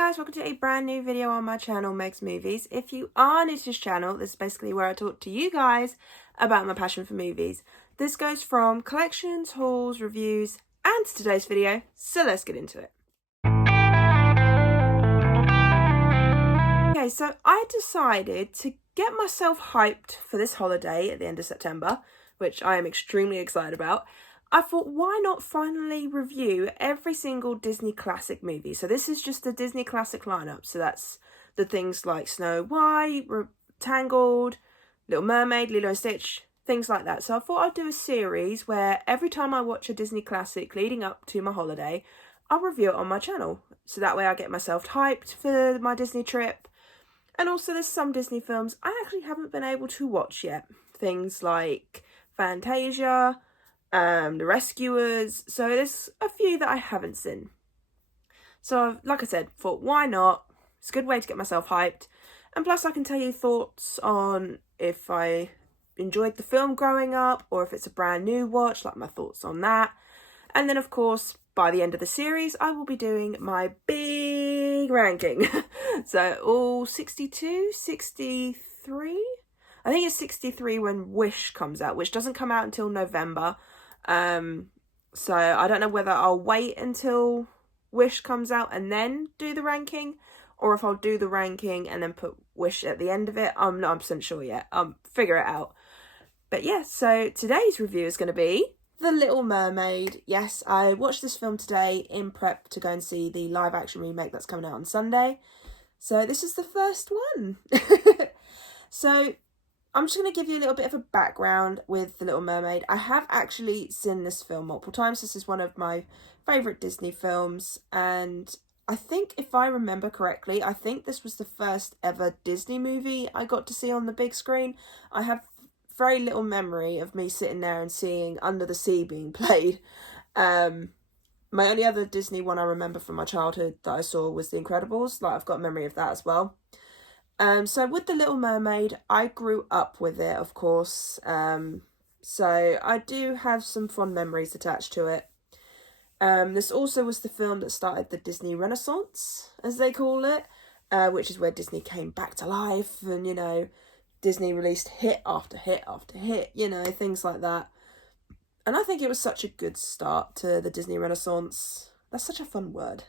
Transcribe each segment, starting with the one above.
guys, welcome to a brand new video on my channel, Meg's Movies. If you are new to this channel, this is basically where I talk to you guys about my passion for movies. This goes from collections, hauls, reviews, and today's video, so let's get into it. Okay, so I decided to get myself hyped for this holiday at the end of September, which I am extremely excited about. I thought, why not finally review every single Disney classic movie? So this is just the Disney classic lineup. So that's the things like Snow White, Tangled, Little Mermaid, Lilo and Stitch, things like that. So I thought I'd do a series where every time I watch a Disney classic leading up to my holiday, I'll review it on my channel. So that way I get myself hyped for my Disney trip. And also there's some Disney films I actually haven't been able to watch yet. Things like Fantasia, The Rescuers, so there's a few that I haven't seen. So like I said, thought why not? It's a good way to get myself hyped, and plus I can tell you thoughts on if I enjoyed the film growing up or if it's a brand new watch, like my thoughts on that. And then of course by the end of the series I will be doing my big ranking. So all 62, 63, I think it's 63 when Wish comes out, which doesn't come out until November. So I don't know whether I'll wait until Wish comes out and then do the ranking, or if I'll do the ranking and then put Wish at the end of it. I'm not 100% sure yet. Figure it out. But yeah, so today's review is going to be The Little Mermaid. Yes, I watched this film today in prep to go and see the live action remake that's coming out on Sunday. So this is the first one. So I'm just going to give you a little bit of a background with The Little Mermaid. I have actually seen this film multiple times. This is one of my favourite Disney films. And I think, if I remember correctly, I think this was the first ever Disney movie I got to see on the big screen. I have very little memory of me sitting there and seeing Under the Sea being played. My only other Disney one I remember from my childhood that I saw was The Incredibles. Like, I've got a memory of that as well. So with The Little Mermaid, I grew up with it, of course. So I do have some fond memories attached to it. This also was the film that started the Disney Renaissance, as they call it, which is where Disney came back to life and, you know, Disney released hit after hit after hit, you know, things like that. And I think it was such a good start to the Disney Renaissance. That's such a fun word.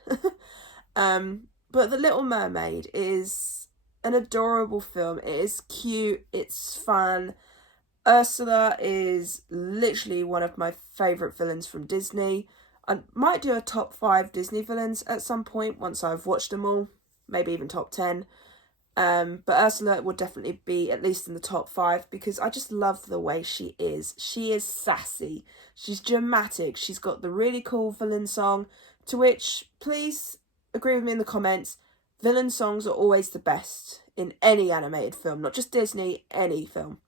But The Little Mermaid is an adorable film. It is cute, it's fun. Ursula is literally one of my favourite villains from Disney. I might do a top 5 Disney villains at some point once I've watched them all, maybe even top 10. But Ursula would definitely be at least in the top 5 because I just love the way she is. She is sassy, she's dramatic, she's got the really cool villain song, to which, please agree with me in the comments, villain songs are always the best in any animated film, not just Disney, any film.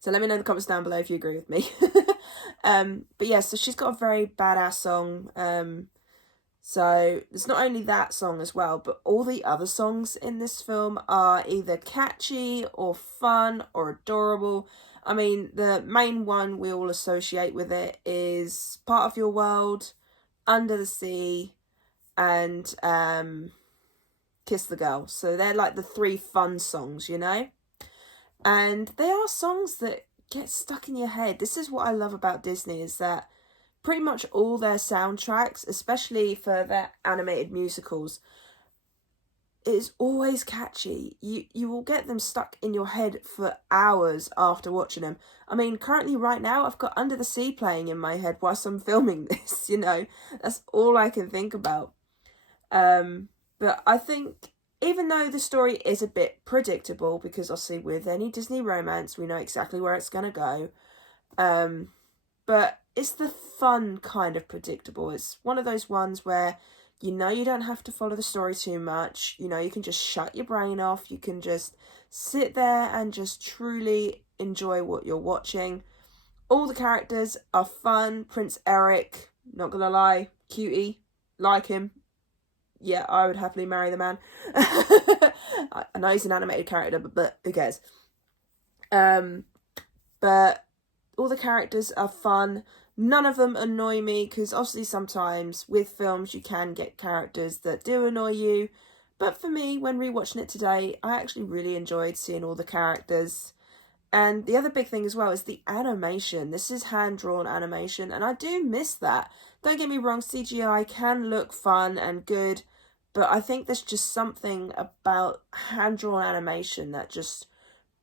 So let me know in the comments down below if you agree with me. But yeah, so she's got a very badass song. So there's not only that song as well, but all the other songs in this film are either catchy or fun or adorable. I mean, the main one we all associate with it is Part of Your World, Under the Sea, and Kiss the Girl. So they're like the 3 fun songs, you know? And they are songs that get stuck in your head. This is what I love about Disney, is that pretty much all their soundtracks, especially for their animated musicals, is always catchy. You will get them stuck in your head for hours after watching them. I mean, currently right now I've got Under the Sea playing in my head whilst I'm filming this, you know. That's all I can think about. But I think, even though the story is a bit predictable, because obviously with any Disney romance we know exactly where it's going to go, but it's the fun kind of predictable. It's one of those ones where you know you don't have to follow the story too much. You know, you can just shut your brain off. You can just sit there and just truly enjoy what you're watching. All the characters are fun. Prince Eric, not gonna lie, cutie, like him. Yeah, I would happily marry the man. I know he's an animated character, but who cares? But all the characters are fun. None of them annoy me, because obviously sometimes with films you can get characters that do annoy you. But for me, when rewatching it today, I actually really enjoyed seeing all the characters. And the other big thing as well is the animation. This is hand-drawn animation, and I do miss that. Don't get me wrong, CGI can look fun and good, but I think there's just something about hand-drawn animation that just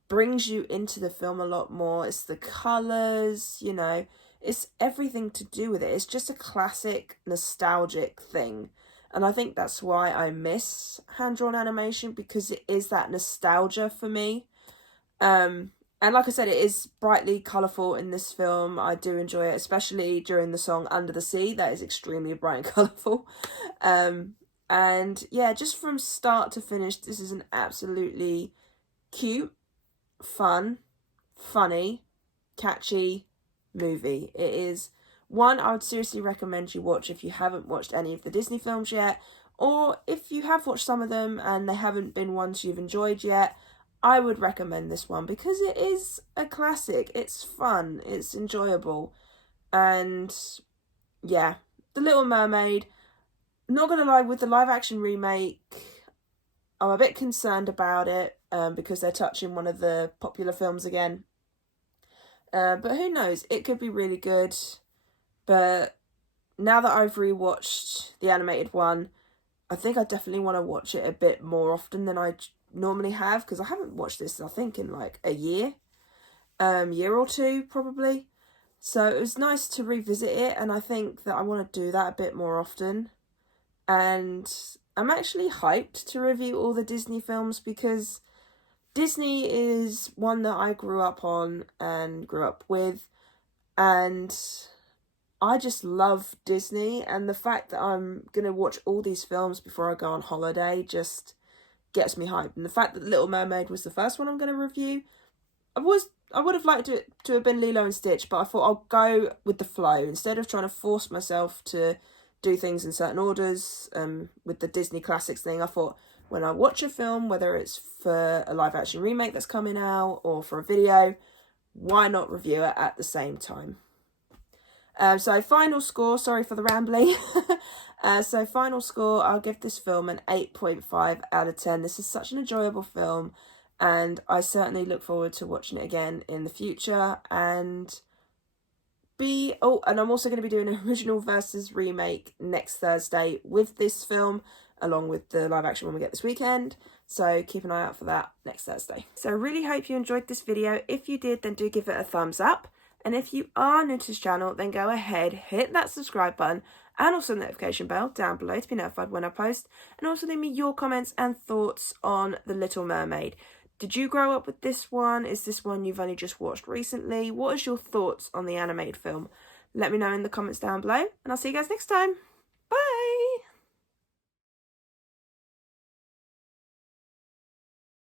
brings you into the film a lot more. It's the colours, you know, it's everything to do with it. It's just a classic nostalgic thing. And I think that's why I miss hand-drawn animation, because it is that nostalgia for me. And like I said, it is brightly colourful in this film. I do enjoy it, especially during the song Under the Sea. That is extremely bright and colourful. And yeah, just from start to finish, this is an absolutely cute, fun, funny, catchy movie. It is one I would seriously recommend you watch if you haven't watched any of the Disney films yet, or if you have watched some of them and they haven't been ones you've enjoyed yet. I would recommend this one because it is a classic. It's fun, it's enjoyable, and yeah, The Little Mermaid. Not gonna lie, with the live action remake, I'm a bit concerned about it because they're touching one of the popular films again. But who knows? It could be really good. But now that I've rewatched the animated one, I think I definitely want to watch it a bit more often than I normally have, because I haven't watched this, I think, in like a year or two probably. So it was nice to revisit it, and I think that I want to do that a bit more often. And I'm actually hyped to review all the Disney films, because Disney is one that I grew up on and grew up with, and I just love Disney, and the fact that I'm going to watch all these films before I go on holiday just gets me hyped. And the fact that Little Mermaid was the first one I'm going to review, I would have liked it to have been Lilo and Stitch, but I thought I'll go with the flow instead of trying to force myself to do things in certain orders. With the Disney classics thing, I thought when I watch a film, whether it's for a live action remake that's coming out or for a video, why not review it at the same time? So final score, sorry for the rambling. So final score, I'll give this film an 8.5 out of 10. This is such an enjoyable film, and I certainly look forward to watching it again in the future. And I'm also going to be doing an original versus remake next Thursday with this film, along with the live action one we get this weekend. So keep an eye out for that next Thursday. So I really hope you enjoyed this video. If you did, then do give it a thumbs up. And if you are new to this channel, then go ahead, hit that subscribe button and also the notification bell down below to be notified when I post. And also leave me your comments and thoughts on The Little Mermaid. Did you grow up with this one? Is this one you've only just watched recently? What is your thoughts on the animated film? Let me know in the comments down below, and I'll see you guys next time.